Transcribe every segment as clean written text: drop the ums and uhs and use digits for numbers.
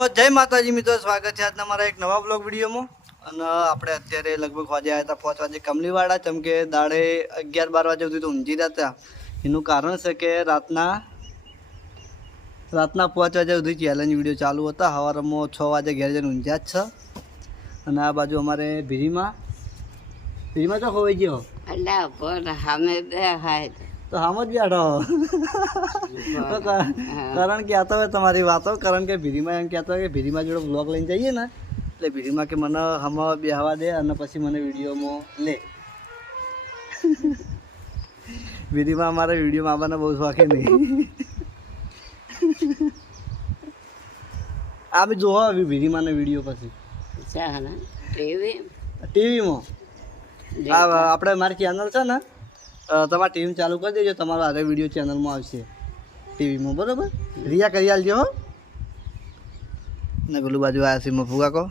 જય માતાજી મિત્રો, સ્વાગત છે આજના મારા એક નવા બ્લોગ વિડીયોમાં. અને આપણે અત્યારે લગભગ વાગે આવ્યા હતા 5 વાગે કમલીવાડા, ચમ કે દાડે 11-12 વાગે સુધી તો ઊંઘી રહ્યા હતા. એનું કારણ છે કે રાતના 5 વાગ્યા સુધી ચેલેન્જ વિડીયો ચાલુ હતા. સવારમાં 6 વાગે ઘેર જઈને ઊંઘ્યા જ છે. અને આ બાજુ અમારે ભીરીમાં તો ખોવાઈ ગયો તો હામ જ બેઠો. કારણ કે આતો હોય તમારી વાતો, કારણ કે ભીરીમાં એમ કહેતો હોય કે ભીરીમાં જોડે બ્લોગ લઈને જઈએ ને એટલે ભીરીમાં કે મને હમ બેહવા દે અને પછી મને વિડીયોમાં લે. ભીરીમાં અમારે વિડીયોમાં આવવાના બહુ શોખે નહીં. આ બી જોવા આવી ભીરીમાંનો વિડીયો પછી ટીવીમાં. આપણે મારી ચેનલ છે ને, તમારે ટીવી ચાલુ કરી દેજો, તમારો આરે વિડીયો ચેનલમાં આવશે ટીવીમાં, બરાબર? રિયા કરી આલજો હો. ને પેલું બાજુ આવ્યા છે મફુગા કો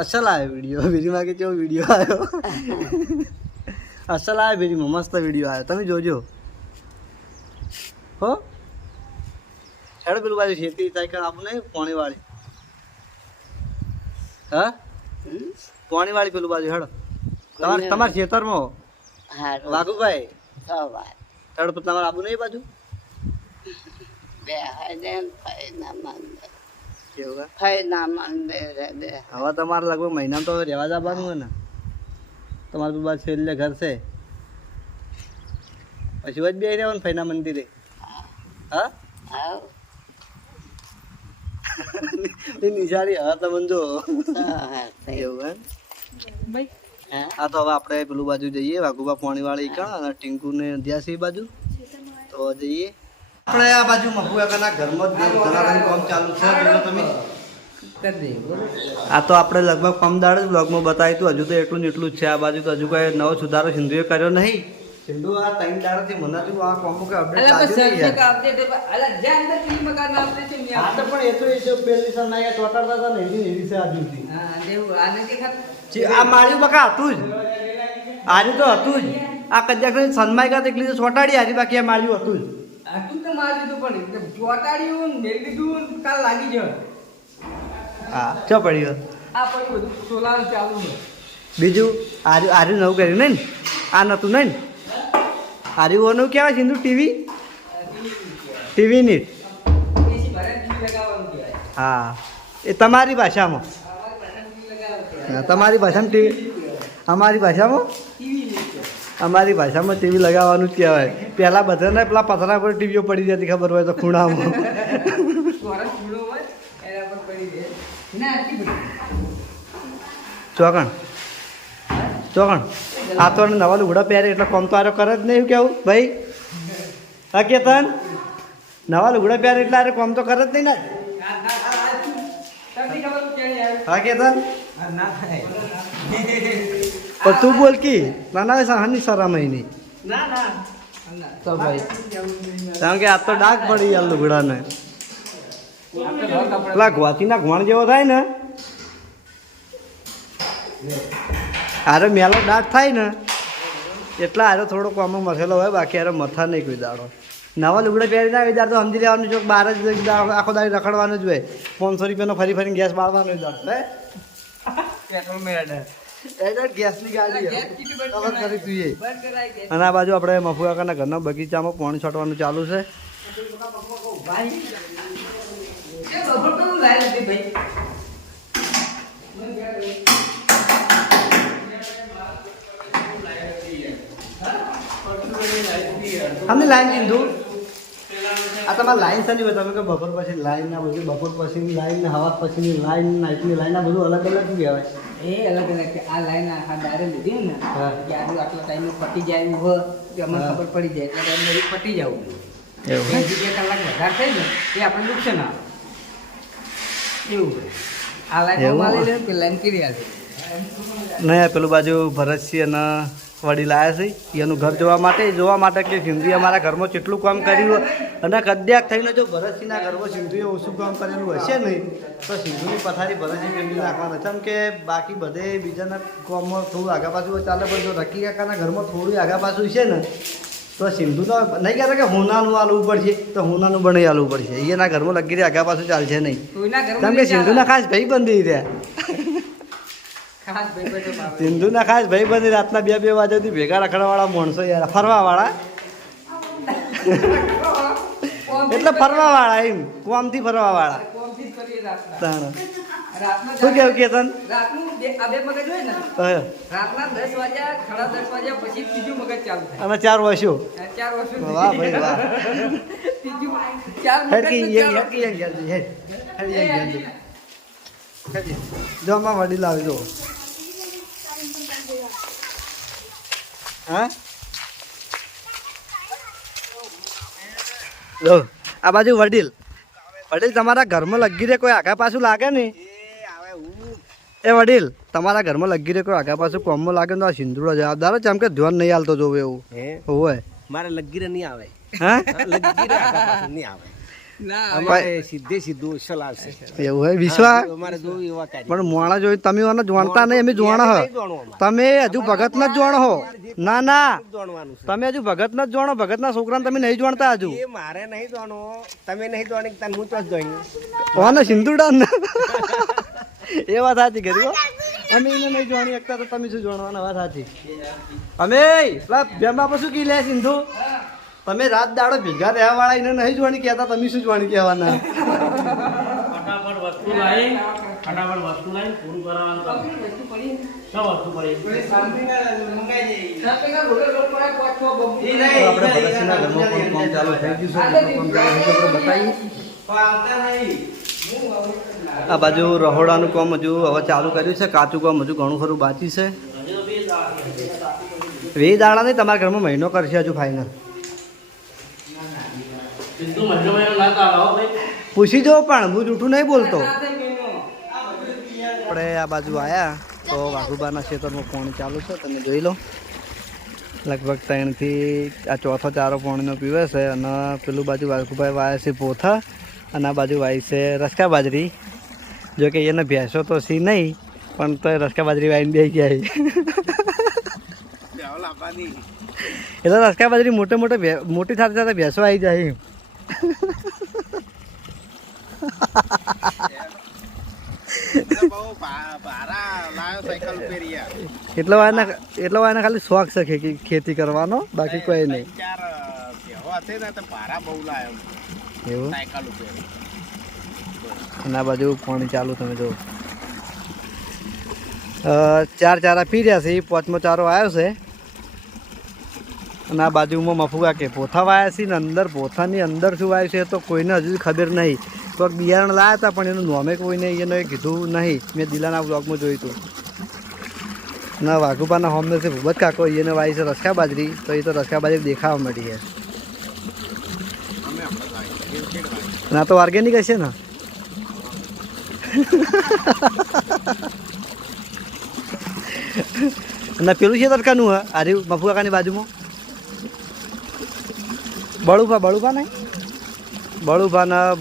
અસલ આવ્યો વિડીયો. ભીરીમાં કે કેવો વિડીયો આવ્યો? અસલ આવ્યો ભીરીમાં, મસ્ત વિડીયો આવ્યો, તમે જોજો હો. હેડ પેલું બાજુ ખેતી સાયકલ આપું નહીં, પોણીવાળી. હા, પોણીવાળી પેલું બાજુ હેડ. તમારા ખેતરમાં વાઘુભાઈ હેડ તમારે આબુ નહીં બાજુ. હવે તમારે લગભગ મહિનામાં તો રહેવા જવાનું હોય ને. તમારું બાજુ છેલ્લે ઘર છે, પછી જ બે રહેવાનું ફૈના મંદિરે. હા નિશાળી. હા તમને જો એવું એમ. હા તો હવે આપણે પેલું બાજુ જઈએ, વાઘુબા પોણીવાળી કણ અને ટીંકુ ને અધ્યાસી બાજુ તો જઈએ. આપણે આ બાજુ મફુઆકાના ઘરમાં જ ધરાવાનું કામ ચાલુ છે. તમે આ તો આપણે લગભગ પમદાડ જ બ્લોગમાં બતાવ્યું હતું. હજુ તો એટલું ને એટલું જ છે. આ બાજુ તો હજુ કઈ નવો સુધારો સિંધુએ કર્યો નહીં. સિંધુ આ 3 દાડાથી મને તો આ કોમ્બો કે અપડેટ ચાલુ છે. હા તો પણ એ તો એ જો પેલી સર ના ચોટાડતા હતા ને એવી છે આજુથી. આ માર્યું બકા હતું જ, આર્યું તો હતું જ. આ કજાક સનમાઈ કા એટલી તો ચોટાડી હારી, બાકી આ માર્યું હતું જ. હા ચો પડ્યું. બીજું આર્યું નવું કર્યું નહીં ને, આ નતું નહીં ને. આર્યું ઓનું કહેવાય સિંધુ ટીવી ની. હા એ તમારી ભાષામાં, તમારી ભાષામાં ટીવી, અમારી ભાષામાં ટીવી લગાવવાનું જ કહેવાય. પહેલાં બધાને પેલા પથરા પર ટીવીઓ પડી જતી ખબર હોય તો ખૂણામાં. ચોકણ આ તો નવા લુગડા પહેરે એટલે કોમ તો આરો કરે જ નહીં, એવું કેવું ભાઈ? હા કેતન, નવા લુગડા પહેરે એટલે આરે કોમ તો કરે જ નહીં ને. હા કેતન, પણ તું બોલ કી નાના સહાની સરામય નહીં તો ભાઈ, કારણ કે આ તો ડાઘ પડી યાર લુગડાને. પેલા ગવાતીના ઘોણ જેવો થાય ને, આરે મેલો ડાઘ થાય ને એટલે આરે થોડો આમાં મસેલો હોય, બાકી આરે મથા નહીં કોઈ દાડો. નવા લુગડા પહેરીને આવી દાડો તો સમજી લેવાનું જો બહાર જ આખો દાડી રખડવાનું જ હોય. 500 રૂપિયાનો ફરી ગેસ બાળવાનો જ દાડો પેટ્રોલ મેળે ગેસની ગાડી. અને આ બાજુ આપણે મફુઆકાના ઘરના બગીચામાં પાણી છાંટવાનું ચાલુ છે. આમની લાઈન ચીંધું આ તમારે લાઈન સારી હોય. તમે કે બપોર પછી લાઈન ના બધું, બપોર પછીની લાઈન, હવા પછીની લાઈન, નાઇટની લાઈન, આ બધું અલગ અલગ શું કહેવાય? એ અલગ અલગ કે આ લાઈન આ દારે લીધી ને કે આટલું આટલા ટાઈમે પટી જાય હોય કે અમને ખબર પડી જાય એટલે ટાઈમે પટી જવું. એવું 2 કલાક વધારે થાય ને એ આપણે નુકસાન આવે એવું. આ લાઈન માલી લે કે લાઈન કરી આવે નહીં. પેલું બાજુ ભરતસિંહ અને વડીલ આવ્યા છે એનું ઘર જોવા માટે કે સિંધુએ અમારા ઘરમાં કેટલું કામ કર્યું. અને કદાચ થઈને જો ભરતસિંહના ઘરમાં સિંધુએ ઓછું કામ કરેલું હશે નહીં તો સિંધુની પથારી ભરતસિંહ પેલી નાખવાના છે. કે બાકી બધે બીજાના કામમાં થોડું આગા પાછું ચાલે, પણ જો રકી કાકાના ઘરમાં થોડું આગા પાછું છે ને તો સિંધુ તો નહીં કહેતા કે હોનાનું આલવું પડશે તો હોનાનું બનાવી આલવું પડશે એના ઘરમાં લગી રહ્યા આગા પાછું ચાલશે નહીં કોઈના ઘરમાં કેમ કે નહીં સિંધુના ખાસ ભાઈ બંધી રહ્યા ખાસ ભાઈબંધો બાબા. સિંધુના ખાસ ભાઈ બંધી રાતના 2 વાગે સુધી ભેગા રખડવાવાળા માણસો યાર ફરવાવાળા એટલે ફરવાવાળા એમ કોમથી ફરવાવાળા કોમથી જ કરીએ રાતના. તાણ રાતના શું કેવું કેતન રાતનું આ બે મગજ હોય ને હા. રાતના 10 વાગ્યા 10:30 વાગ્યા પછી ત્રીજું મગજ ચાલુ થાય. અને 4 વર્ષો 4 વર્ષ સુધી. વાહ ભાઈ વાહ ત્રીજું 4 હેડકી મગજ એક હેડકી એક હેડ હેડ હેડ એક હેડ હેડ જો આમાં વડીલ આવજો હા લો આ બાજુ વડીલ વડીલ તમારા ઘરમાં લગી રે કોઈ આગા પાછું લાગે ને એ વડીલ તમારા ઘરમાં લગી રે કોઈ આગા પાછું કોમમાં લાગે ને તો આ સિંદૂરો જવાબદાર છે એમ કે ધ્યાન નહીં હાલતો જોવે એવું હોય મારે લગીરે નહીં આવે હા લગીરે આગા પાછળ નહીં આવે ના અમારે સીધે સીધું ચલાવશે એવું હોય વિશ્વાસ અમારે જોવું એવા કાર્ય પણ મોણા જોઈ તમે મને જાણતા નહીં અમે જોણા હ તમે હજુ ભગત ના જ જાણો હો ના ના જાણવાનું છે તમે હજુ ભગત ના જ જાણો ભગત ના છોકરાને તમે નહીં જાણતા હજુ એ મારે નહીં જાણો તમે નહીં જાણી તને હું તો જ જાણી કોને સિંધુડા ને એ વાત સાચી કરી હો અમે એને નહીં જાણી શકતા તો તમે શું જાણવાના વાત સાચી અમે પેલા બેમાં શું કી લે સિંધુ તમે રાત દાડો ભેગા રહેવા વાળા એને નહીં જોવાની કહેતા તમે શું જોવાની કહેવાના ફટાફટ વસ્તુ લાવી પૂરું કરાવવાનું કામ. શું વસ્તુ પડી? આપણે ભગતસિંહના ઘરમાં પણ કામ ચાલુ થઈ ગયું છે કામ ચાલુ છે આપણે બતાવીએ આ બાજુ રહોડાનું કામ હજુ હવે ચાલુ કર્યું છે કાચું કામ હજુ ઘણું ખરું બાકી છે વી દાડા નહીં તમારા ઘરમાં મહિનો કરશે હજુ ફાઇનલ સિંધુ મહિનો ના ચાલે હો ભાઈ. પૂછી જો પણ હું જૂઠું નહીં બોલતો આપણે આ બાજુ આવ્યા તો વાઘુબાના ખેતરમાં પાણી ચાલુ છે તમે જોઈ લો લગભગ 3 થી આ ચોથો ચારો પાણીનો પીવે છે અને પેલું બાજુ વાઘુભાઈ વાય છે પોથા અને આ બાજુ વાય છે રસકા બાજરી જો કે એને ભેંસો તો સી નહીં પણ તો રસકા બાજરી વાઈને બે ગયા એટલે રસકા બાજરી મોટી સાથે સાથે ભેંસો આવી જાય એટલો વાયના ખાલી શોખ છે ખેતી કરવાનો બાકી કોઈ નહીં એવું અને આ બાજુ પાણી ચાલુ તમે જો 4 ચારા પી રહ્યા છે એ 5મો ચારો આવ્યો છે અને આ બાજુમાં મફુગા કે પોથા વાયા છે ને અંદર પોથાની અંદર શું વાયું છે તો કોઈને હજુ ખબર નહીં કોઈક બિયારણ લાવ્યા હતા પણ એનું નોમે કોઈને એને કીધું નહીં મેં દિલાના બ્લોગમાં જોયું હતું ના વાઘુબાના હોમને છે ભૂપત કાકો એને વાય છે રસકા બાજરી તો એ તો રસકા બાજરી દેખાવા મળી છે ના તો ઓર્ગેનિક હશે ને અને પેલું છે તડકાનું હા આરે મફુ કાકાની બાજુમાં બળુભા નહીં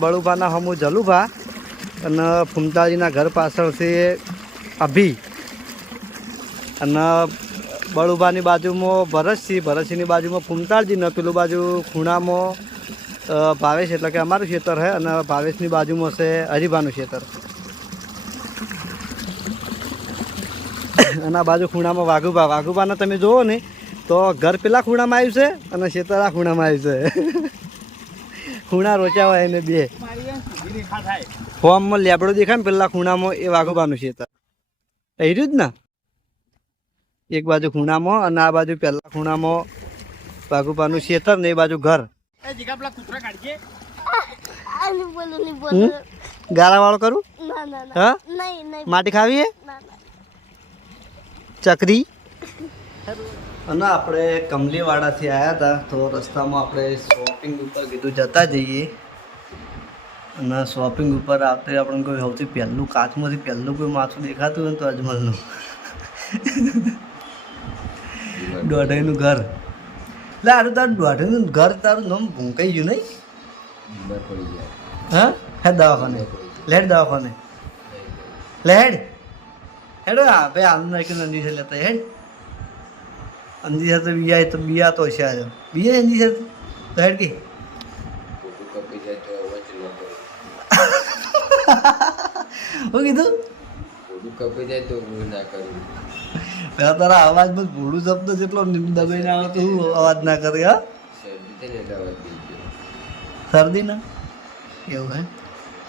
બળુભાના હમું જલુભા અને ફૂમતાજીના ઘર પાછળ છે અભી અને બળુભાની બાજુમાં ભરતસિંહની બાજુમાં ફૂમતાળજી ને પેલું બાજુ ખૂણામાં ભાવેશ એટલે કે અમારું ખેતર છે અને ભાવેશની બાજુમાં છે હરિભાનું ખેતર અને આ બાજુ ખૂણામાં વાઘુભાને તમે જુઓ ને તો ઘર પેલા ખૂણામાં આવ્યું છે અને ખેતર આ ખૂણામાં આવ્યું છે ખૂણા રોચ્યા હોય એને બે ફોર્મમાં લેબડો દેખાય ને પેલા ખૂણામાં એ વાઘુબાનું ખેતર એ રહ્યું જ ને એક બાજુ ખૂણામાં અને આ બાજુ પહેલા ખૂણામાં વાઘુબાનું ખેતર ને એ બાજુ ઘર ગાળા વાળો કરું હા માટી ખાવી હે ચકરી અને આપણે કમલીવાડાથી આવ્યા હતા તો રસ્તામાં આપણે શોપિંગ ઉપર કીધું જતા જઈએ અને શોપિંગ ઉપર આવતે આપણે કોઈ સૌથી પહેલું કાચમાંથી પહેલું કોઈ માથું દેખાતું હોય ને તો અજમલનું દોઢાઈનું ઘર એટલે આરું તારું દોઢાઈનું ઘર તારું નામ ભૂંકાઈ ગયું નહીં હા હેડ દવાખાને લેડ દવાખાને લેડ હેડો હા ભાઈ આનું નાખ્યું નથી લેતા હેડ અંજી સાથે બીયા તો બીયા તો છે આજે બીયા અંજી સાથે તો હેડ કે હું કીધું પેલા તારા અવાજમાં ભૂડું શબ્દ જેટલો દબાઈને આવે તો હું અવાજ ના કરે હા શરદી ના એવું હે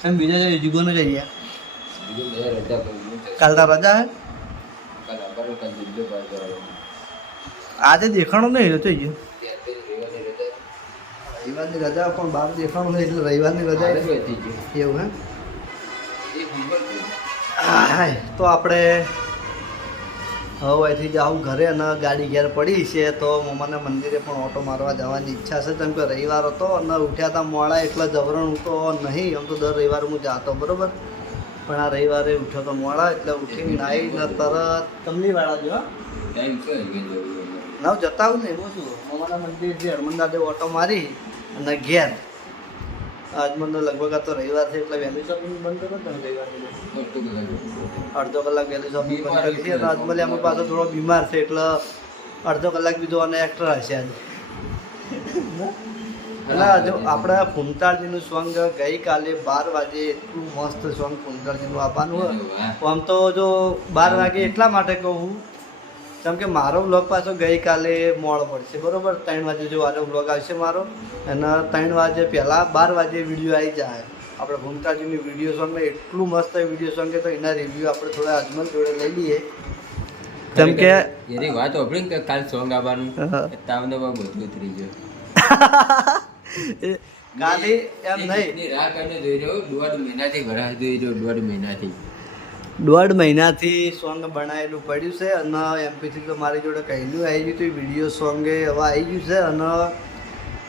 એમ બીજા જગ્યાએ જુગોને જઈએ કાલ તાર રજા હે આજે દેખાણો નહીં રહ્યો થઈ ગયો રવિવારની રજા પણ બહાર દેખાણું નહીં એટલે રવિવારની રજા એવું હે હા તો આપણે હવે અહીંથી જાઉં ઘરે અને ગાડી ઘેર પડી છે તો મમ્માના મંદિરે પણ ઓટો મારવા જવાની ઈચ્છા છે કેમ કે રવિવાર હતો અને ઉઠ્યા હતા મોડા એટલે જવરણ તો નહીં આમ તો દર રવિવારે હું જાતો બરાબર પણ આ રવિવારે ઉઠ્યો તો મોડા એટલે ઉઠીને નાહીને તરત તમને વાળા જો ના જતા આવું ને એમાં શું મમ્માના મંદિરથી હરમંદાદેવ ઓટો મારી અને ઘેર આજમનનો લગભગ આ તો રવિવાર છે એટલે વહેલી શોપિંગ બંધ કરો ને રવિવારની અડધો કલાક વહેલી શોપિંગ બંધ કરી છે અને આજમલે અમે પાછો થોડો બીમાર છે એટલે અડધો કલાક બીજો અને એક્સ્ટ્રા હશે આજે એટલે જો આપણે ફૂમતાળજીનું સોંગ ગઈકાલે 12 વાગે એટલું મસ્ત સોંગ ફૂમતાળજીનું આપવાનું હોય આમ તો જો 12 વાગે એટલા માટે કહું કેમ કે મારો બ્લોગ પાછો ગઈકાલે મોડો પડશે બરાબર 3 વાગે જો આનો બ્લોગ આવશે મારો અને 3 વાગે પહેલાં 12 વાગે વિડીયો આવી જાય આપણે ભૂમતાજીની વિડીયો સોંગ એટલું મસ્ત વિડીયો સોંગ કે તો એના રિવ્યૂ આપણે થોડા અજમલ જોડે લઈ લઈએ કેમ કે એની વાત સાંભળી કે કાલ સોંગ આવવાનું તાવને બહુ બધું થઈ ગયું કાલે એમ નહીં રાહ કરીને જોઈ રહ્યો 1.5 મહિનાથી ઘણા જોઈ રહ્યો 1.5 મહિનાથી 1.5 મહિનાથી સોંગ બનાવેલું પડ્યું છે અને એમપીથી તો મારી જોડે કહેલું આવી ગયું હતું વિડીયો સોંગે હવે આવી ગયું છે અને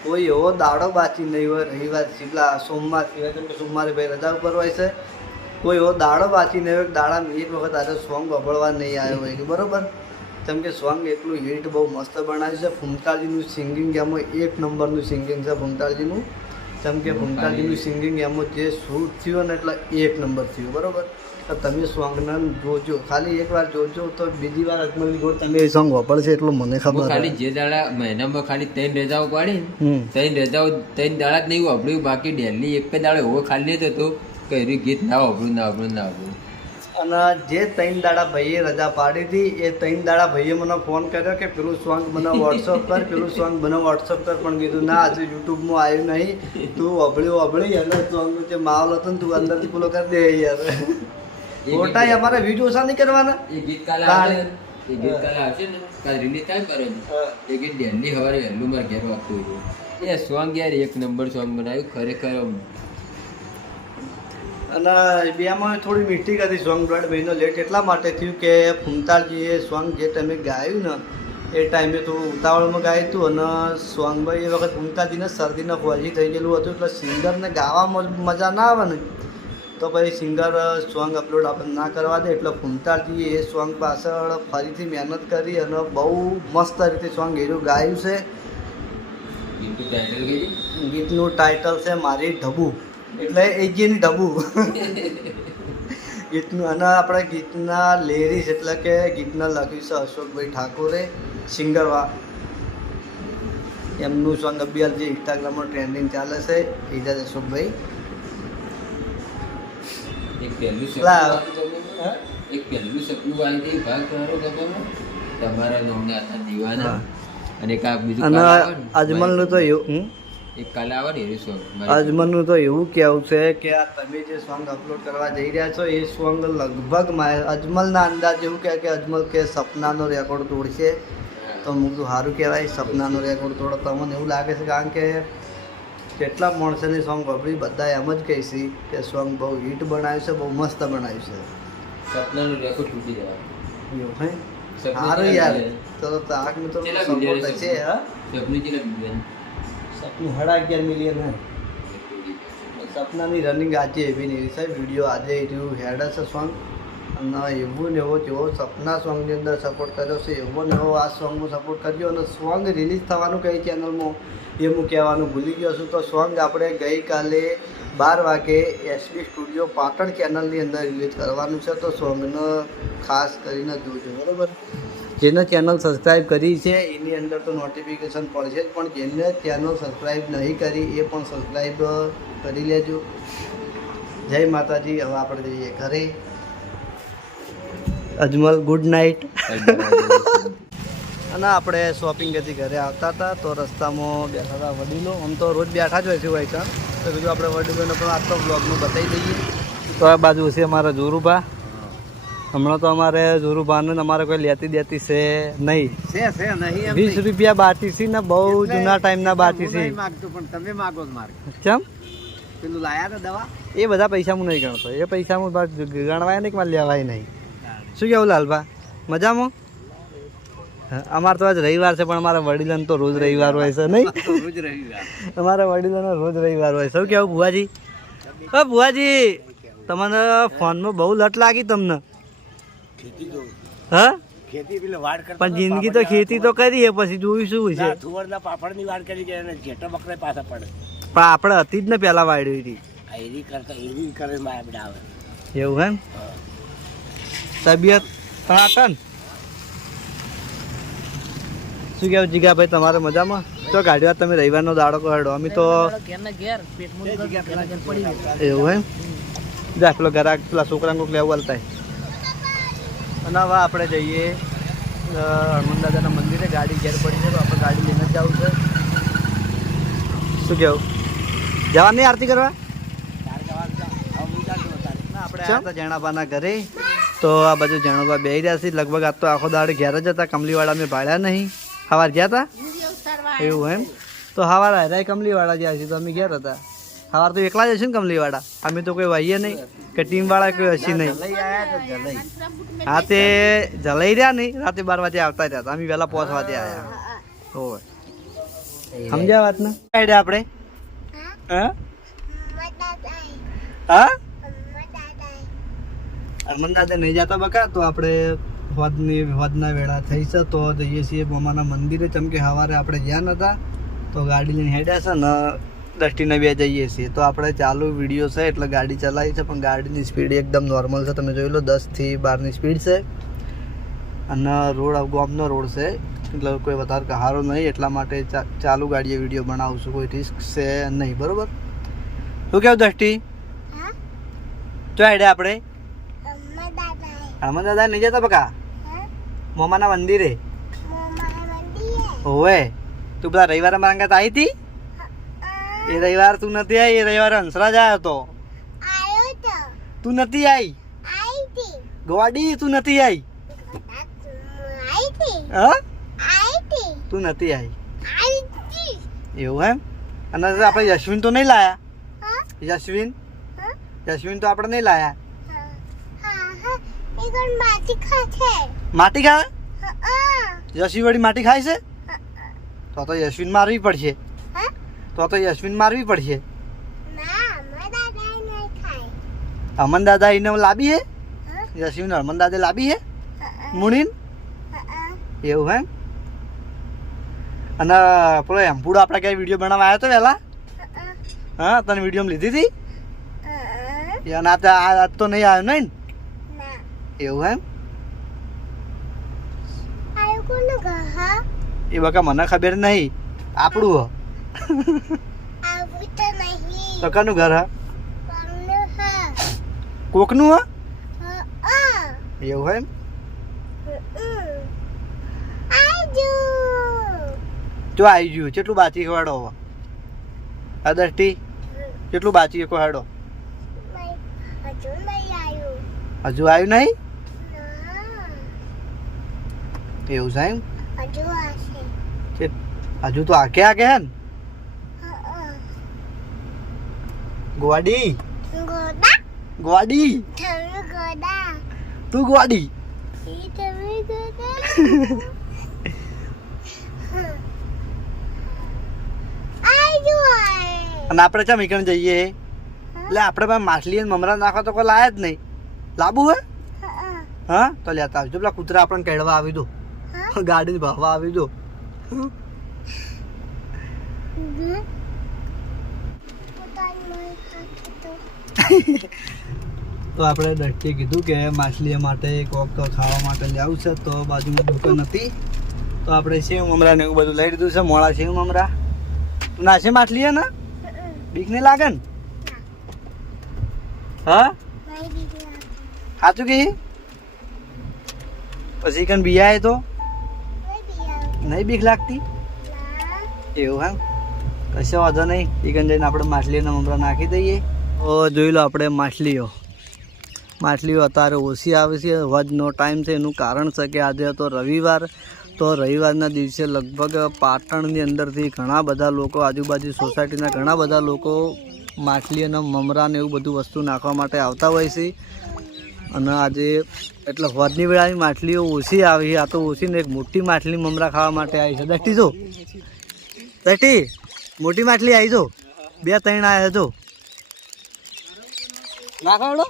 કોઈ એવો દાડો બાકી નહીં હોય રવિવાર પેલા સોમવાર સિવાય કેમ કે સોમવારે ભાઈ રજા ઉપર હોય છે કોઈ એવો દાડો બાકી નહીં હોય દાડામાં એક વખત આજે સોંગ વગળવા નહીં આવ્યો હોય બરાબર કેમ કે સોંગ એટલું હિટ બહુ મસ્ત બનાવ્યું છે ફૂમતાળજીનું સિંગિંગ એમાં 1 નંબરનું સિંગિંગ છે ફૂમતાળજીનું કેમ કે ફૂમતાળજીનું સિંગિંગ એમાં જે શૂટ થયું ને એટલે 1 નંબર થયું બરાબર તો તમે સોંગને જોજો ખાલી એકવાર જોજો તો બીજી વાર અજમલની ગોળ તમે એ સોંગ વાપરશે એટલું મને ખબર ખાલી જે દાડા મહિનામાં ખાલી 3 રજાઓ પાડી 3 રજાઓ 3 દાડા જ નહીં વાપર્યું બાકી ડેલી એક દાડો એવો ખાલી હતો કે એનું ગીત ના વાપરું અને જે 3 દાડા ભાઈએ રજા પાડી હતી એ 3 દાડા ભાઈએ મને ફોન કર્યો કે પેલું સોંગ મને વોટ્સઅપ કર પેલું સોંગ મને વોટ્સઅપ કર પણ કીધું ના આજે યુટ્યુબમાં આવ્યું નહીં તું અભળી અને સોંગનો જે માહોલ હતો ને તું અંદરથી પૂરો કરી દે યાર ખોટા અમારે વ્યૂઝ ઓછા નહીં કરવાના એ ગીત કાલે આવશે ને કાલે રિલીઝ થાય બરાબર એ ગીત ડેલી સવારે વહેલું મારે ઘેર વાગતું હતું એ સોંગ યાર 1 નંબર સોંગ બનાવ્યું ખરેખર અને બેમાં થોડી મિસ્ટેક હતી સોંગ 1.5 મહિનો લેટ એટલા માટે થયું કે ફૂમતાળજીએ સોંગ જે ટાઈમે ગાયું ને એ ટાઈમે થોડું ઉતાવળમાં ગાયું હતું અને સોંગમાં એ વખત ફૂમતાળજીને શરદીના ફોજી થઈ ગયેલું હતું એટલે સિંગરને ગાવામાં મજા ના આવે ને તો પછી સિંગર સોંગ અપલોડ આપણે ના કરવા દે એટલે ફૂમતાળજીએ એ સોંગ પાછળ ફરીથી મહેનત કરી અને બહુ મસ્ત રીતે સોંગ એનું ગાયું છે ગીતનું ટાઇટલ છે મારી ઢબુ એટલે એજીની ઢબુ ગીતનું અને આપણે ગીતના લેરીસ એટલે કે ગીતના લખ્યું છે અશોકભાઈ ઠાકોરે સિંગરવા એમનું સોંગ અભિયાન જે ઇન્સ્ટાગ્રામમાં ટ્રેન્ડિંગ ચાલે છે એજાજ અશોકભાઈ એક પહેલું સપનું આવી ભાગ તમારા નામના હતા દીવાના અને એક આ બીજું અને અજમલનું તો એવું એક કાલે આવે ને એ સોંગ અજમલનું તો એવું કહેવું છે કે આ તમે જે સોંગ અપલોડ કરવા જઈ રહ્યા છો એ સોંગ લગભગ અજમલના અંદાજ એવું કહે કે અજમલ કે સપનાનો રેકોર્ડ તોડશે તો હું તો સારું કહેવાય સપનાનો રેકોર્ડ તોડો તમને એવું લાગે છે કારણ કે કેટલા માણસોની સોંગ વાપરી બધા એમ જ કહીશી કે સોંગ બહુ હિટ બનાવ્યું છે બહુ મસ્ત બનાવ્યું છે સપનાનો રેકોર્ડ તૂટી જવા એવું હે સારું યાર ચલો તો આગળ તો સપોર્ટ છે હા સપનું કેટલા મિલિયન સપનું 11.5 મિલિયન હે સપનાની રનિંગ આજે એવી નહીં સાહેબ વિડીયો આજે રહ્યું હેડ છે સોંગ અને એવું ને એવો જેવો સપના સોંગની અંદર સપોર્ટ કર્યો છે એવો ને એવો આ સોંગમાં સપોર્ટ કર્યો અને સોંગ રિલીઝ થવાનું કઈ ચેનલમાં એ હું કહેવાનું ભૂલી ગયો છું તો સોંગ આપણે ગઈકાલે 12 વાગે એસબી સ્ટુડિયો પાટણ ચેનલની અંદર રિલીઝ કરવાનું છે તો સોંગને ખાસ કરીને જોજો બરાબર જેને ચેનલ સબસ્ક્રાઈબ કરી છે એની અંદર તો નોટિફિકેશન પડશે જ, પણ જેને ચેનલ સબસ્ક્રાઈબ નહીં કરી એ પણ સબસ્ક્રાઈબ કરી લેજો. જય માતાજી. હવે આપણે જઈએ ઘરે. Ajmal good night. અને આપણે શોપિંગથી ઘરે આવતા હતા તો રસ્તામાં બેઠા હતા વડીલો. આમ તો રોજ બેઠા જ હોય છે તો કીધું આપણે વડીલોને પણ આજતો બ્લોગનું બતાવી દઈએ. તો આ બાજુ છે અમારા જોરુભા. હમણાં તો અમારે જોરુભાને અમારે કોઈ લેતી દેતી છે નહીં. છે નહીં 20 રૂપિયા બાકી છે ને, બહુ જૂના ટાઈમના બાકી છે. માગતું પણ તમે માગો જ મારે. કેમ? પેલું લાયા ને દવા એ બધા પૈસા હું નહીં ગણતો. એ પૈસા હું ગણવાય નહીં કે મારે લેવાય નહીં. શું કેવું લાલભા? મજામાં? અમારે તો આજ રવિવાર છે પણ અમારા વડીલોને તો રોજ રવિવાર હોય છે નહીં? રોજ રવિવાર. અમારા વડીલોનો રોજ રવિવાર હોય. શું કેવું ભુવાજી? ભુવાજી તમને ફોનમાં બહુ લટ લાગી તમને? હા, ખેતી પેલે વાડ કરતા પણ જિંદગી તો ખેતી તો કરી છે, પછી જોયું શું છે. થુવરના પાપડની વાડ કરી કે એને જેઠા બકરે પાછા પડે. પણ આપણે હતી જ ને પેલા વાળી હતી. આ એરી કરતા એરી કરે મારા બધા આવે. એવું એમ? તબિયત તણાટન? શું કેવું જીગાભાઈ તમારે મજામાં? તો ગાડી વાત તમે રવિવારનો દાડો કહો. અમે તો એવું એમ? જા પેલો ઘરાક પેલા છોકરાને કોઈક લેવું હાલતા. અને હવે આપણે જઈએ હનુમાન દાદાના મંદિરે. ગાડી ઘેર પડી છે તો આપણે ગાડી લઈને જ જવું છે. શું કેવું? જવાની આરતી કરવા? આપણે હતા જણાભાના ઘરે તો આ બાજુ જણાભા બેહી રહ્યા છે. લગભગ આજ તો આખો દાડે ઘેર જ હતા. કમલીવાળા મેં ભાડ્યા નહીં. સવાર ગયા હતા? એવું એમ? તો સવાર હારાય કમલીવાળા ગયા છે તો અમે ઘેર હતા. સવાર તો એકલા જ હશે ને કમલીવાળા? અમે તો કોઈ વાઈએ નહીં કે ટીમવાળા કોઈ હશે નહીં. હા તે જલાઈ રહ્યા નહીં. રાતે 12 વાગે આવતા રહ્યા હતા. અમે વહેલા 5 વાગે આવ્યા. હોય સમજ્યા વાત ને? આપણે હા હા હનુમાન દાદા નહીં જતા બકા તો આપણે હોદના વેળા થઈ છે તો જઈએ છીએ મામાના મંદિરે. ચમકે સવારે આપણે જ્યાં નતા તો ગાડી લઈને હેડ્યા છે ને દષ્ટીને બે જઈએ છીએ. તો આપણે ચાલુ વિડીયો છે એટલે ગાડી ચલાવી છે પણ ગાડીની સ્પીડ એકદમ નોર્મલ છે. તમે જોઈ લો 10 થી 12ની સ્પીડ છે. અને રોડ ગામનો રોડ છે એટલે કોઈ વધારે કહારો નહીં. એટલા માટે ચાલુ ગાડીએ વિડીયો બનાવું છું. કોઈ રિસ્ક છે નહીં. બરોબર? શું કેવું દષ્ટી? જો હેડ્યા આપણે હનુમાન દાદા નહીં જતા બકા? મામાના મંદિરે. હોવે. તું પેલા રવિવારે મારા અંગાત આવી હતી? એ રવિવાર તું નથી આવી. એ રવિવારે હંસરાજ આવ્યો હતો. તું નથી આવી? ગોવાડી તું નથી આવી? હા તું નથી આવી? એવું એમ? અને આપણે યશ્વિન તો નહીં લાયા? યશ્વિન તો આપણે નહીં લાયા. માટી ખાય? યશવી વળી માટી ખાય છે? તો યશ્વિન મારવી પડશે. તો યશ્વિન મારવી પડશે. હનુમાન દાદા એને લાવી હે? યશ્વિન હનુમાન દાદા લાવી હે મુણીન? એવું એમ? અને પેલો એમ્પુડો આપણે ક્યાંય વિડીયો બનાવવા આવ્યો હતો વહેલા? હા તને વિડીયો લીધી હતી? અને આજ તો નહીં આવ્યો નહીં? એવું એમ? એ બકા મને ખબર નહીં. આપણું તો કનું ઘર હા? કોકનું હા? એવું એમ? જો આવી ગયું. કેટલું બાચી ખવાડો આ દષ્ટી? કેટલું બાચી ખવાડો? હજુ આવ્યું નહીં? એવું છે એમ? હજુ તો આગે હે ને? ગોવાડી તું ગોવાડી અને આપણે ચા મીકણ જઈએ એટલે આપણે માછલી મમરા નાખો તો કોઈ લાયા જ નહીં. લાબુ હે? હા તો લેતા આવજો. પેલા કૂતરા આપણને કેળવા આવી દો. ગાડી ભાવવા આવી દો. તો આપણે દ્રષ્ટિએ કીધું કે માછલી માટે કોક ખાવા માટે લાવું છે, તો બાજુમાં દુકાન હતી તો આપણે સેવ મમરા ને એવું બધું લઈ લીધું છે. મોળા સેવ મમરા નાશે માછલી હે ને, બીક નહીં લાગે ને? હા સાચું કે પછી કન બિયાય તો નહીં બીક લાગતી એવું? હા કશો વાંધો નહીં, ચિકન જઈને આપણે માછલીના મમરા નાખી દઈએ. તો જોઈ લો આપણે માછલીઓ અત્યારે ઓછી આવે છે, વધનો ટાઈમ છે. એનું કારણ છે કે આજે હતો રવિવાર, તો રવિવારના દિવસે લગભગ પાટણની અંદરથી ઘણા બધા લોકો, આજુબાજુ સોસાયટીના ઘણા બધા લોકો માછલી અને મમરા ને એવું બધું વસ્તુ નાખવા માટે આવતા હોય છે. અને આજે એટલે વધની વેળાની માછલીઓ ઓછી આવી, આ તો ઓછી ને એક મોટી માછલી મમરા ખાવા માટે આવી છે. દષ્ટી જો દષ્ટી મોટી માછલી આવી જો, 2-3 આવ્યા જો. ના ખાવડો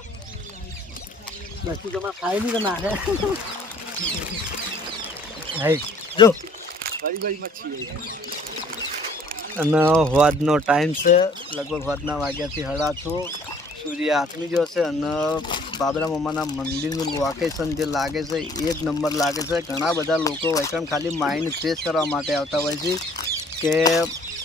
દષ્ટી તમારે ખાઈ નહીં તો નાખે. જો બડી બડી મચ્છી અને વાદનો ટાઈમ છે, લગભગ વાદના વાગ્યાથી 8:30 સૂર્ય આથમી ગયો છે. અને બાબરા મામાના મંદિરનું લોકેશન જે લાગે છે 1 નંબર લાગે છે. ઘણા બધા લોકો વૈકણ ખાલી માઇન્ડ ફ્રેશ કરવા માટે આવતા હોય છે, કે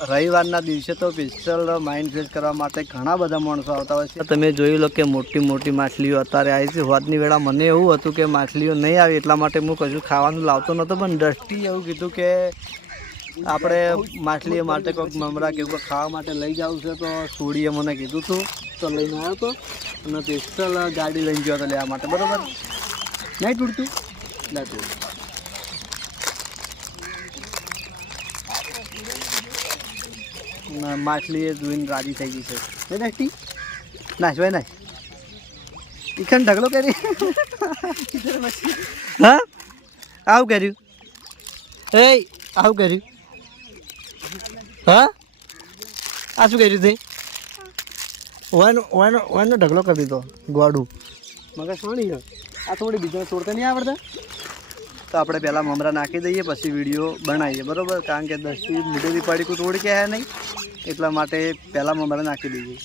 રવિવારના દિવસે તો સ્પેશિયલ માઇન્ડ ફ્રેશ કરવા માટે ઘણા બધા માણસો આવતા હોય છે. તમે જોઈ લો કે મોટી મોટી માછલીઓ અત્યારે આવી છે. વાદની વેળા મને એવું હતું કે માછલીઓ નહીં આવી, એટલા માટે હું કશું ખાવાનું લાવતો નહોતો, પણ દ્રષ્ટિએ એવું કીધું કે આપણે માછલીઓ માટે કોઈક મમરા કે એવું ખાવા માટે લઈ જવું છે. તો સોડીએ મને કીધું હતું તો લઈને આવ્યો હતો, અને સ્પેશિયલ ગાડી લઈને ગયો હતો લેવા માટે. બરાબર નહીં તૂટતું લેતું માછલી એ જોઈને રાજી થઈ ગઈ છે. દ્રષ્ટિ નાશ ભાઈ નાશ ઈખન ઢગલો કરી. હા આવું કર્યું, એ આવું કર્યું. હા આ શું કર્યું તે? ઓનો ઢગલો કરી દીધો ગોડું મગજ સોણી. આ થોડી બીજો તોડતા નહીં આવડતા, તો આપણે પહેલાં મમરા નાખી દઈએ પછી વિડીયો બનાવીએ. બરાબર, કારણ કે દસથી મીઠું પડીકું તોડી કે હે નહીં, એટલા માટે પહેલાં મમરા નાખી દઈએ.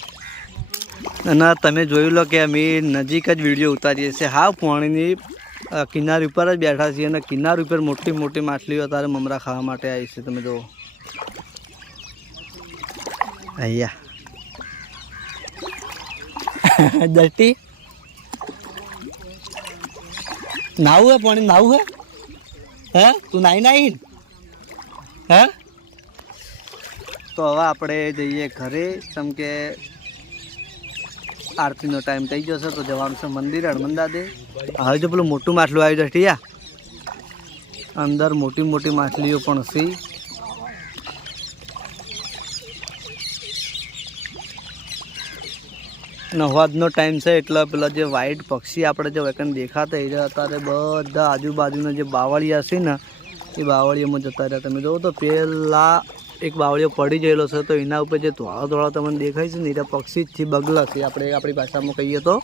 અને તમે જોઈ લો કે અમે નજીક જ વિડીયો ઉતારીએ છીએ. હાવ પાણીની કિનારી ઉપર જ બેઠા છીએ, અને કિનારી ઉપર મોટી મોટી માછલીઓ અત્યારે મમરા ખાવા માટે આવી છે. તમે જુઓ અહીંયા દસ્તી નાવું હે, પાણી નાવું હે? હે તું નાઈ હે? તો હવે આપણે જઈએ ઘરે, કેમ કે આરતીનો ટાઈમ થઈ ગયો છે. તો જવાનું છે મંદિરે હનુમાનદાદે. હવે જો પેલું મોટું માછલું આવી જશે યા, અંદર મોટી મોટી માછલીઓ પણ છે. નવાજનો ટાઈમ છે એટલે પેલા જે વ્હાઈટ પક્ષી આપણે જે વેકન દેખાતા એ અત્યારે બધા આજુબાજુના જે બાવળિયા છે ને એ બાવળીઓમાં જતા રહ્યા. તમે જુઓ તો પેલા એક બાવળીઓ પડી ગયેલો છે, તો એના ઉપર જે ધોળા ધોળા તમને દેખાય છે ને એ પક્ષીથી બગલા છે. આપણે આપણી ભાષામાં કહીએ તો,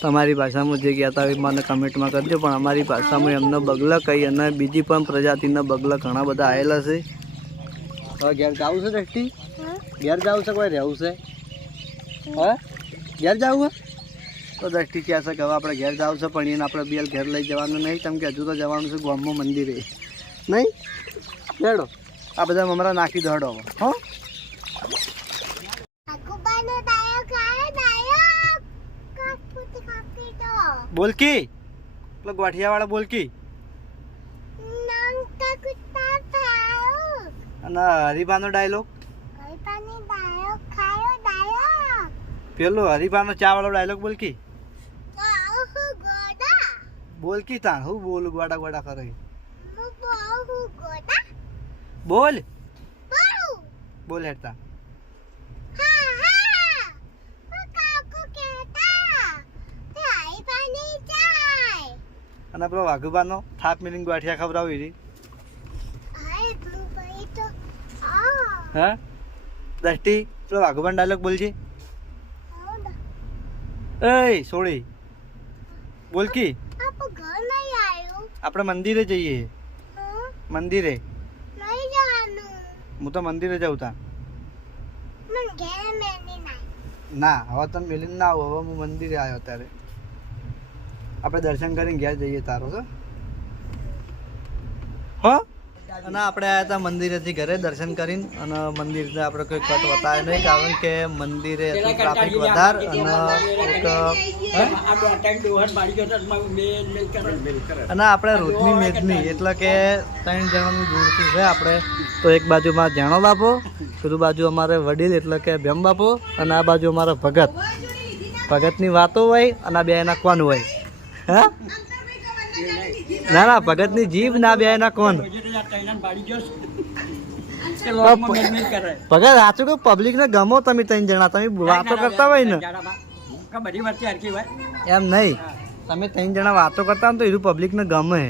તમારી ભાષામાં જે કહેતા હોય મને કમેન્ટમાં કરજો, પણ અમારી ભાષામાં એમને બગલા કહી, અને બીજી પણ પ્રજાતિના બગલા ઘણા બધા આવેલા છે. હવે ઘેર જવું છે દ્રષ્ટિ? ઘેર જવું છે કોઈ રહેવું છે? હા ઘેર જવું હે? તો દ્રષ્ટિ કહે છે કે હવે આપણે ઘેર જવું છે, પણ એને આપણે બેલ ઘેર લઈ જવાનું નહીં, કેમ કે હજુ તો જવાનું છે ગામમાં મંદિરે નહીં. હેડો આ બધા મમરા નાખી દો હેડો. હો બોલકી પેલો ગોઠિયાવાળા બોલકી અને હરીફાનો ડાયલોગ, પેલો હરીફાનો ચા વાળો ડાયલોગ બોલકી બોલકી તા હું બોલું ગોડા ગોડા કરે બોલ બોલ હેડતા. અને પેલો વાઘુબાનો થાપ મિલિંગ ગાંઠિયા ખવડાવી રહી. હા દ્રષ્ટિ પેલો વાઘુબાન ડાયલોગ બોલજે. એ સોળી બોલકી આપણે મંદિરે જઈએ. મંદિરે હું તો મંદિરે જાઉં તા. ના હવે તમે મેલીને ના આવો, હવે હું મંદિરે આવ્યો ત્યારે આપણે દર્શન કરીને ઘેર જઈએ તારો તો હો. અને આપણે આવ્યા હતા મંદિરેથી ઘરે દર્શન કરીને, અને મંદિરને આપણે કોઈ કટ બતાવે નહીં, કારણ કે મંદિરે હતું ટ્રાફિક વધારે અને આપણે રોજની મેદની એટલે કે 3 જણાનું જોડતું છે આપણે. તો એક બાજુમાં જાણો બાપો, પેલું બાજુ અમારે વડીલ એટલે કે ભેમ બાપો, અને આ બાજુ અમારા ભગત. ભગતની વાતો હોય અને આ બે એના કોણ હોય. હા ના ના, ભગતની જીભ ના બે એના કોણ. ભગત સાચું કે પબ્લિક ને ગમો તમે 3 જણા, તમે વાતો કરતા હોય ને એમ નહીં, તમે 3 જણા વાતો કરતા હોય તો એનું પબ્લિક ને ગમે.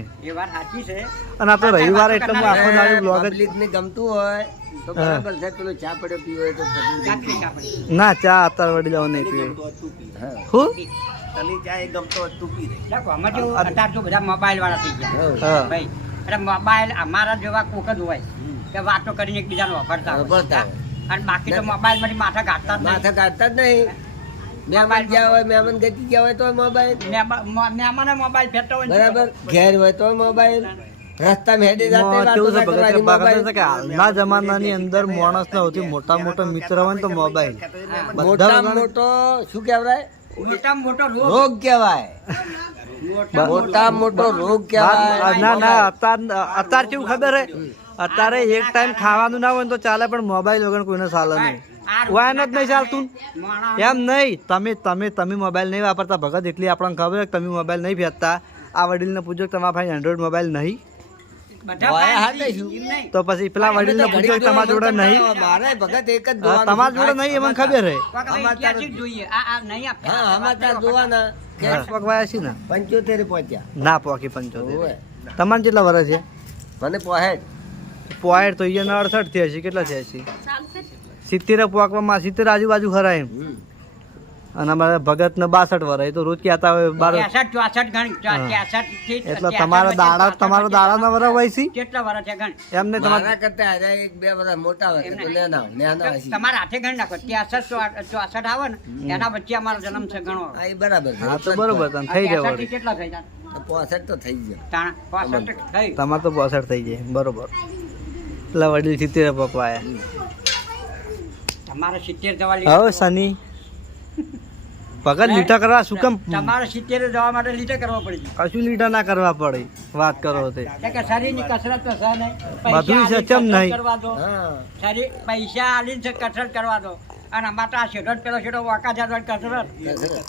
અને આ તો રવિવાર એટલે હું આખો દાડો બ્લોગ જ ને ગમતું હોય તો બરાબર છે. પેલો ચા પડ્યો પીવો હોય તો ના, ચા અત્યારે વડી જવા નહીં પીવે. હું તને ચા એ ગમતો હોય તું પી લે. અત્યારે તો બધા મોબાઈલ વાળા થઈ ગયા હા ભાઈ. એટલે મોબાઈલ અમારા જેવા કોક જ હોય કે વાતો કરીને એકબીજાને વાપરતા હોય. અને બાકી તો મોબાઈલ માંથી માથા કાઢતા જ માથા કાઢતા જ નહીં. મહેમાન ગયા હોય, મહેમાન ગતિ ગયા હોય તો મોબાઈલ, મહેમાને મોબાઈલ ફેરતો હોય બરાબર. ઘેર હોય તો મોબાઈલ, રસ્તામાં હેડી જાતે વાતો કેવું છે કરતા ભગત હોય મોબાઈલ. કે હાલના જમાનાની અંદર માણસનો સૌથી મોટા મોટો મિત્ર હોય ને તો મોબાઈલ. મોટામાં મોટો શું કહેવાય? મોટામાં મોટો રોગ રોગ કહેવાય. મોટામાં મોટો રોગ કહેવાય. ના ના, અત્યારે કેવું ખબર હે, અત્યારે એક ટાઈમ ખાવાનું ના હોય ને તો ચાલે, પણ મોબાઈલ વગર કોઈને ચાલે નહીં. વાયન જ નહીં ચાલતું એમ નહીં. તમે મોબાઈલ નહીં વાપરતા ભગત, એટલી આપણને ખબર છે કે તમે મોબાઈલ નહીં ફેંકતા. આ વડીલને પૂછો કે તમારા ભાઈ એન્ડ્રોઈડ મોબાઈલ નહીં, હોય હાથે શું? તો પછી પેલા વડીલને પૂછો કે તમારા જોડે નહીં. મારે ભગત એક જ હા, જોવાનું. તમારા જોડે નહીં એ મને ખબર હે. જોઈએ આ નહીં આપે. હા, સમાચાર જોવાના કે પકવાયા છે ને 75 પહોંચ્યા. ના પોકી 75. હોય. તમારે કેટલા વર્ષ છે? મને પહોંચ પોઈન્ટ તો અહીંયા 68 થયા છે. કેટલા થયા છે? 70 પોકવામાં 70 આજુબાજુ ખરા એમ. અને અમારા ભગત ને 62 વર્ષ, એ તો રોજ કહેતા હોય 12. 63 ગણ 63 થી એટલે તમારો દાડા ના વર્ષ હોય છે કેટલા વર્ષ છે ગણ એમ ને તમારે. મારા કરતા હારે 1-2 વર્ષ મોટા હોય તો નાના હશે. તમારા હાથે ગણ નાખો 63 64 આવે ને એના વચ્ચે અમારો જન્મ છે ગણો. હા, એ બરાબર છે. હા તો બરોબર, તમે થઈ જાય 63 વળી. કેટલા થઈ જાય? 65 તો થઈ ગયો. તાણા 65 થઈ. તમારે તો 62 થઈ જાય બરોબર. એટલે વડીલ 70 પકવાયા. તમારે 70 જવા હવે શનિ ભગત લીટા કરવા શું કેમ? તમારે 70 જવા માટે લીટે કરવા પડે છે. કશું લીટા ના કરવા પડે. વાત કરો તે કે શરીરની કસરત તો છે નહીં. બધું પૈસા સચમ આલીને નહીં. કસરત કરવા દો. હા. શરીર પૈસા આલીને છે કસરત કરવા દો. અને અમારે તો આ શેઠો જ પેલો શેઠો વાંકા જાતો કસરત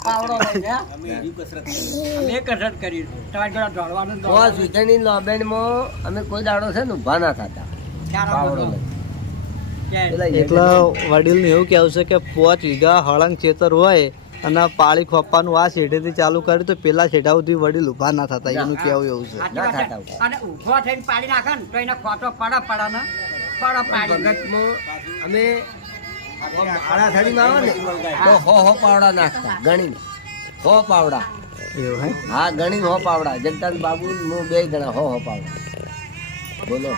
પાવડો હોય છે. અમે કસરત કરી તમારી જોડે દોડવાનું જ પોસ વીઘાની લોબેનમાં અમે કોઈ દાડો છે ને ઊભા ના થતા. પાવડો લઈ. પેલા એટલે વડીલ નું એવું કેવું છે કે 5 વીઘા હળંગ ખેતર હોય અને પાળી ખોપવાનું આ શેઠેથી ચાલુ કર્યું તો પેલા શેઠા સુધી વડીલ ઉભા ના થતા, એનું કેવું એવું છે. સાચી વાત છે. અને ઊભો થઈને પાડી નાખે ને તો એને ખોટો પડે ને પાડી ભગતમાં અમે આળાથડીમાં આવે ને તો હો પાવડા નાખતા ગણીને. 100 પાવડા. એવું હે. હા, ગણીને 100 પાવડા. જગતાન બાબુ હું 2 જણા 100 પાવડા. બોલો.